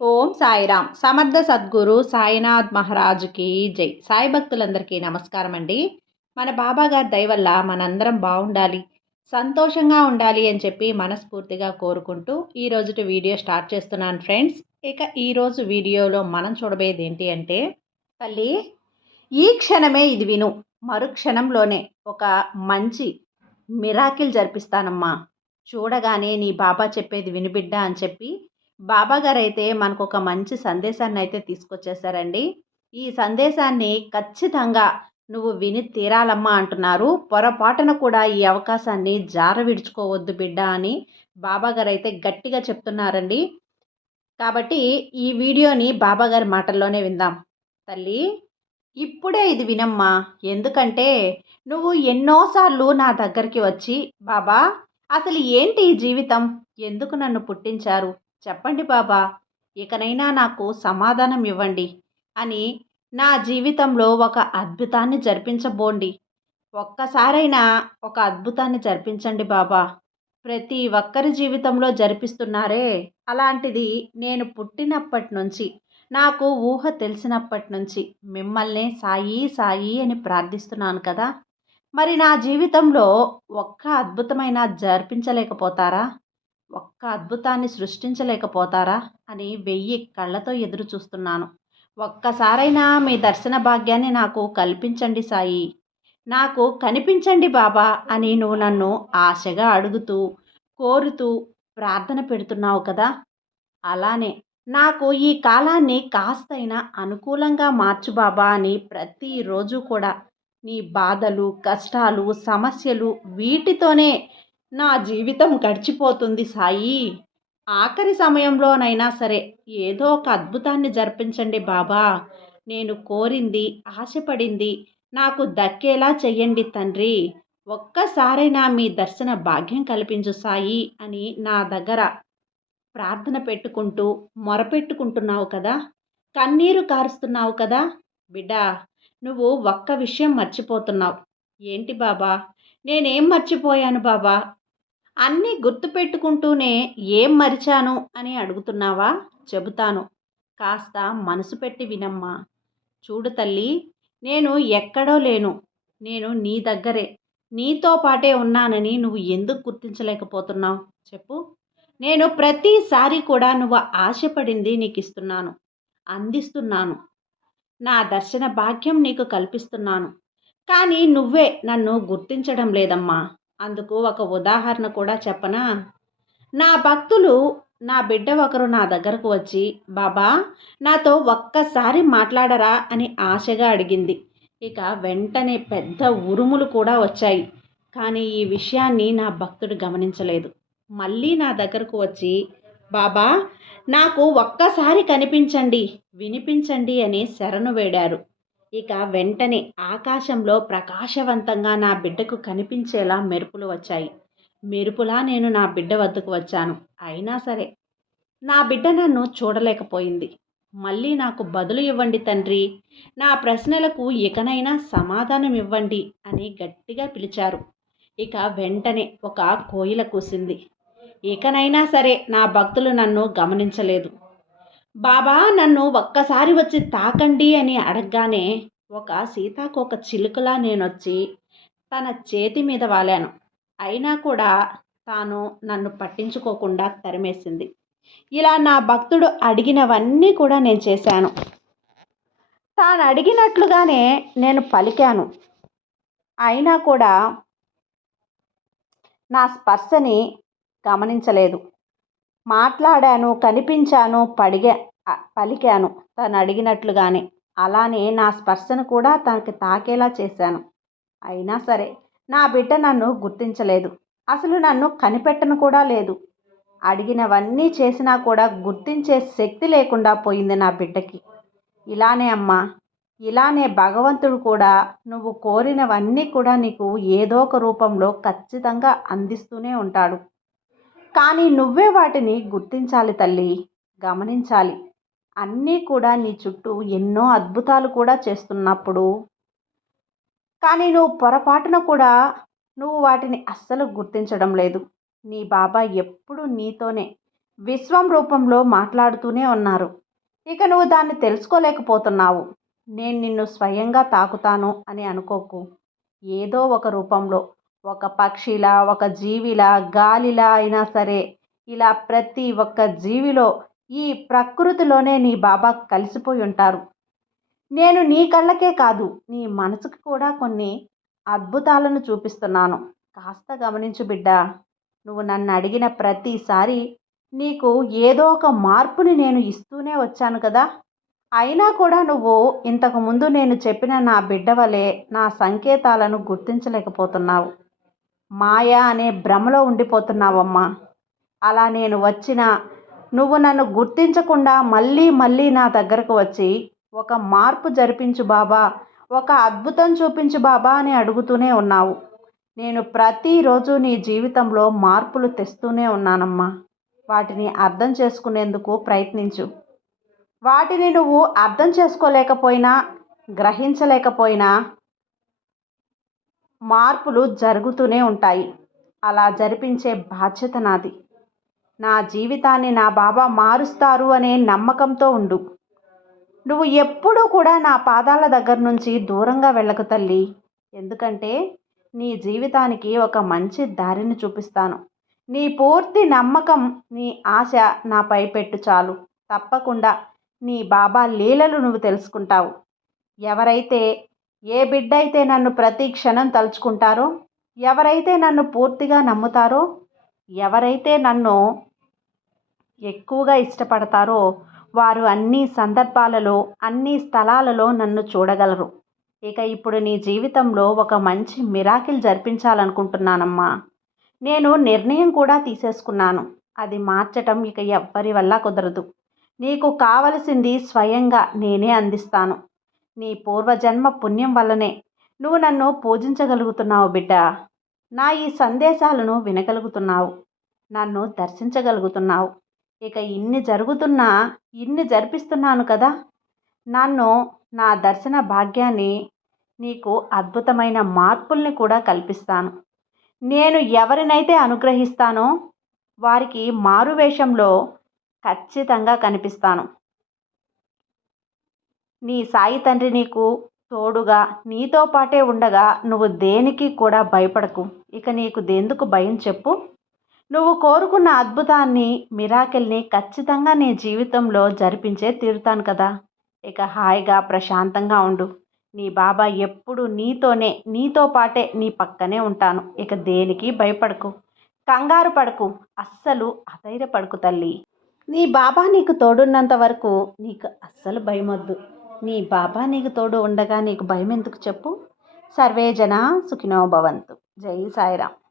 ఓం సాయిరామ్. సమర్థ సద్గురు సాయినాథ్ మహారాజుకి జై. సాయి భక్తులందరికీ నమస్కారం అండి. మన బాబా గారి దయ వల్ల మనందరం బాగుండాలి సంతోషంగా ఉండాలి అని చెప్పి మనస్ఫూర్తిగా కోరుకుంటూ ఈరోజుటి వీడియో స్టార్ట్ చేస్తున్నాను ఫ్రెండ్స్. ఇక ఈరోజు వీడియోలో మనం చూడబోయేది ఏంటి అంటే తల్లి ఈ క్షణమే ఇది విను. మరుక్షణంలోనే ఒక మంచి మిరాకిల్ జరిపిస్తానమ్మా. చూడగానే నీ బాబా చెప్పేది వినిబిడ్డా అని చెప్పి బాబాగారు అయితే మనకు ఒక మంచి సందేశాన్ని అయితే తీసుకొచ్చేసారండి. ఈ సందేశాన్ని ఖచ్చితంగా నువ్వు విని తీరాలమ్మా అంటున్నారు. పొరపాటున కూడా ఈ అవకాశాన్ని జార విడుచుకోవద్దు బిడ్డ అని బాబాగారు అయితే గట్టిగా చెప్తున్నారండి. కాబట్టి ఈ వీడియోని బాబాగారి మాటల్లోనే విందాం. తల్లి ఇప్పుడే ఇది వినమ్మా. ఎందుకంటే నువ్వు ఎన్నోసార్లు నా దగ్గరికి వచ్చి బాబా అసలు ఏంటి ఈ జీవితం? ఎందుకు నన్ను పుట్టించారు? చెప్పండి బాబా ఇకనైనా నాకు సమాధానం ఇవ్వండి అని నా జీవితంలో ఒక అద్భుతాన్ని జరిపించబోండి. ఒక్కసారైనా ఒక అద్భుతాన్ని జరిపించండి బాబా. ప్రతి ఒక్కరి జీవితంలో జరిపిస్తున్నారే. అలాంటిది నేను పుట్టినప్పటి నుంచి నాకు ఊహ తెలిసినప్పటి నుంచి మిమ్మల్ని సాయి సాయి అని ప్రార్థిస్తున్నాను కదా. మరి నా జీవితంలో ఒక్క అద్భుతమైన జరిపించలేకపోతారా? ఒక్క అద్భుతాన్ని సృష్టించలేకపోతారా అని వెయ్యి కళ్ళతో ఎదురు చూస్తున్నాను. ఒక్కసారైనా మీ దర్శన భాగ్యాన్ని నాకు కల్పించండి సాయి. నాకు కనిపించండి బాబా అని నువ్వు నన్ను ఆశగా అడుగుతూ కోరుతూ ప్రార్థన పెడుతున్నావు కదా? అలానే నాకు ఈ కాలాన్ని కాస్తైనా అనుకూలంగా మార్చు బాబా అని ప్రతిరోజు కూడా నీ బాధలు కష్టాలు సమస్యలు వీటితోనే నా జీవితం గడిచిపోతుంది సాయి. ఆఖరి సమయంలోనైనా సరే ఏదో ఒక అద్భుతాన్ని జరిపించండి బాబా. నేను కోరింది ఆశపడింది నాకు దక్కేలా చెయ్యండి తండ్రి. ఒక్కసారైనా మీ దర్శన భాగ్యం కల్పించు సాయి అని నా దగ్గర ప్రార్థన పెట్టుకుంటూ మొరపెట్టుకుంటున్నావు కదా. కన్నీరు కారుస్తున్నావు కదా. బిడ్డా నువ్వు ఒక్క విషయం మర్చిపోతున్నావు. ఏంటి బాబా? నేనేం మర్చిపోయాను బాబా? అన్నీ గుర్తుపెట్టుకుంటూనే ఏం మరిచాను అని అడుగుతున్నావా? చెబుతాను. కాస్త మనసు పెట్టి వినమ్మా. చూడు తల్లి నేను ఎక్కడో లేను. నేను నీ దగ్గరే. నీతో పాటే ఉన్నానని నువ్వు ఎందుకు గుర్తించలేకపోతున్నావు? చెప్పు. నేను ప్రతిసారి కూడా నువ్వు ఆశపడింది నీకు ఇస్తున్నాను అందిస్తున్నాను. నా దర్శన భాగ్యం నీకు కల్పిస్తున్నాను. కానీ నువ్వే నన్ను గుర్తించడం లేదమ్మా. అందుకు ఒక ఉదాహరణ కూడా చెప్పనా? నా భక్తులు నా బిడ్డ ఒకరు నా దగ్గరకు వచ్చి బాబా నాతో ఒక్కసారి మాట్లాడరా అని ఆశగా అడిగింది. ఇక వెంటనే పెద్ద ఉరుములు కూడా వచ్చాయి. కానీ ఈ విషయాన్ని నా భక్తుడు గమనించలేదు. మళ్ళీ నా దగ్గరకు వచ్చి బాబా నాకు ఒక్కసారి కనిపించండి వినిపించండి అని శరణు వేడారు. ఇక వెంటనే ఆకాశంలో ప్రకాశవంతంగా నా బిడ్డకు కనిపించేలా మెరుపులు వచ్చాయి. మెరుపులా నేను నా బిడ్డ వద్దకు వచ్చాను. అయినా సరే నా బిడ్డ నన్ను చూడలేకపోయింది. మళ్ళీ నాకు బదులు ఇవ్వండి తండ్రి. నా ప్రశ్నలకు ఇకనైనా సమాధానం ఇవ్వండి అని గట్టిగా పిలిచారు. ఇక వెంటనే ఒక కోయిల కూసింది. ఇకనైనా సరే నా భక్తులు నన్ను గమనించలేదు. బాబా నన్ను ఒక్కసారి వచ్చి తాకండి అని అడగగానే ఒక సీతాకోక చిలుకలా నేను వచ్చి తన చేతి మీద వాలాను. అయినా కూడా తాను నన్ను పట్టించుకోకుండా తరిమేసింది. ఇలా నా భక్తుడు అడిగినవన్నీ కూడా నేను చేశాను. తాను అడిగినట్లుగానే నేను పలికాను. అయినా కూడా నా స్పర్శని గమనించలేదు. మాట్లాడాను కనిపించాను పడిగా పలికాను. తను అడిగినట్లుగానే. అలానే నా స్పర్శను కూడా తనకి తాకేలా చేశాను. అయినా సరే నా బిడ్డ నన్ను గుర్తించలేదు. అసలు నన్ను కనిపెట్టను కూడా లేదు. అడిగినవన్నీ చేసినా కూడా గుర్తించే శక్తి లేకుండా పోయింది నా బిడ్డకి. ఇలానే అమ్మా ఇలానే భగవంతుడు కూడా నువ్వు కోరినవన్నీ కూడా నీకు ఏదో ఒక రూపంలో ఖచ్చితంగా అందిస్తూనే ఉంటాడు. కానీ నువ్వే వాటిని గుర్తించాలి తల్లి గమనించాలి. అన్నీ కూడా నీ చుట్టూ ఎన్నో అద్భుతాలు కూడా చేస్తున్నప్పుడు. కానీ నువ్వు పొరపాటున కూడా నువ్వు వాటిని అస్సలు గుర్తించడం లేదు. నీ బాబా ఎప్పుడు నీతోనే విశ్వం రూపంలో మాట్లాడుతూనే ఉన్నారు. ఇక నువ్వు దాన్ని తెలుసుకోలేకపోతున్నావు. నేను నిన్ను స్వయంగా తాకుతాను అని అనుకోకు. ఏదో ఒక రూపంలో ఒక పక్షిలా ఒక జీవిలా గాలిలా అయినా సరే ఇలా ప్రతి ఒక్క జీవిలో ఈ ప్రకృతిలోనే నీ బాబా కలిసిపోయి ఉంటారు. నేను నీ కళ్ళకే కాదు నీ మనసుకు కూడా కొన్ని అద్భుతాలను చూపిస్తున్నాను. కాస్త గమనించు బిడ్డ నువ్వు నన్ను అడిగిన ప్రతిసారి నీకు ఏదో ఒక మార్పుని నేను ఇస్తూనే వచ్చాను కదా. అయినా కూడా నువ్వు ఇంతకుముందు నేను చెప్పిన నా బిడ్డ వలె నా సంకేతాలను గుర్తించలేకపోతున్నావు. మాయ అనే భ్రమలో ఉండిపోతున్నావమ్మా. అలా నేను వచ్చిన నువ్వు నన్ను గుర్తించకుండా మళ్ళీ మళ్ళీ నా దగ్గరకు వచ్చి ఒక మార్పు జరిపించు బాబా ఒక అద్భుతం చూపించు బాబా అని అడుగుతూనే ఉన్నావు. నేను ప్రతిరోజు నీ జీవితంలో మార్పులు తెస్తూనే ఉన్నానమ్మా. వాటిని అర్థం చేసుకునేందుకు ప్రయత్నించు. వాటిని నువ్వు అర్థం చేసుకోలేకపోయినా గ్రహించలేకపోయినా మార్పులు జరుగుతూనే ఉంటాయి. అలా జరిపించే బాధ్యత నాది. నా జీవితాన్ని నా బాబా మారుస్తారు అనే నమ్మకంతో ఉండు. నువ్వు ఎప్పుడూ కూడా నా పాదాల దగ్గర నుంచి దూరంగా వెళ్ళకు తల్లి. ఎందుకంటే నీ జీవితానికి ఒక మంచి దారిని చూపిస్తాను. నీ పూర్తి నమ్మకం నీ ఆశ నాపై పెట్టు చాలు. తప్పకుండా నీ బాబా లీలలు నువ్వు తెలుసుకుంటావు. ఎవరైతే ఏ బిడ్డ అయితే నన్ను ప్రతి క్షణం తలుచుకుంటారో ఎవరైతే నన్ను పూర్తిగా నమ్ముతారో ఎవరైతే నన్ను ఎక్కువగా ఇష్టపడతారో వారు అన్ని సందర్భాలలో అన్ని స్థలాలలో నన్ను చూడగలరు. ఇక ఇప్పుడు నీ జీవితంలో ఒక మంచి మిరాకిల్ జరిపించాలనుకుంటున్నానమ్మా. నేను నిర్ణయం కూడా తీసేసుకున్నాను. అది మార్చటం ఇక ఎవ్వరి వల్ల కుదరదు. నీకు కావలసింది స్వయంగా నేనే అందిస్తాను. నీ పూర్వజన్మ పుణ్యం వల్లనే నువ్వు నన్ను పూజించగలుగుతున్నావు బిడ్డ. నా ఈ సందేశాలను వినగలుగుతున్నావు. నన్ను దర్శించగలుగుతున్నావు. ఇక ఇన్ని జరుగుతున్నా ఇన్ని జరిపిస్తున్నాను కదా. నన్ను నా దర్శన భాగ్యాన్ని నీకు అద్భుతమైన మార్పుల్ని కూడా కల్పిస్తాను. నేను ఎవరినైతే అనుగ్రహిస్తానో వారికి మారువేషంలో ఖచ్చితంగా కనిపిస్తాను. నీ సాయి తండ్రి నీకు తోడుగా నీతో పాటే ఉండగా నువ్వు దేనికి కూడా భయపడకు. ఇక నీకు దేందుకు భయం చెప్పు. నువ్వు కోరుకున్న అద్భుతాన్ని మిరాకిల్ని ఖచ్చితంగా నీ జీవితంలో జరిపించే తీరుతాను కదా. ఇక హాయిగా ప్రశాంతంగా ఉండు. నీ బాబా ఎప్పుడు నీతోనే నీతో పాటే నీ పక్కనే ఉంటాను. ఇక దేనికి భయపడకు. కంగారు పడకు. అస్సలు అధైర్యపడకు తల్లి. నీ బాబా నీకు తోడున్నంత వరకు నీకు అస్సలు భయమొద్దు. నీ బాబా నీకు తోడు ఉండగా నీకు భయం ఎందుకు చెప్పు? సర్వే జన సుఖినో భవంతు. జై సాయిరామ్.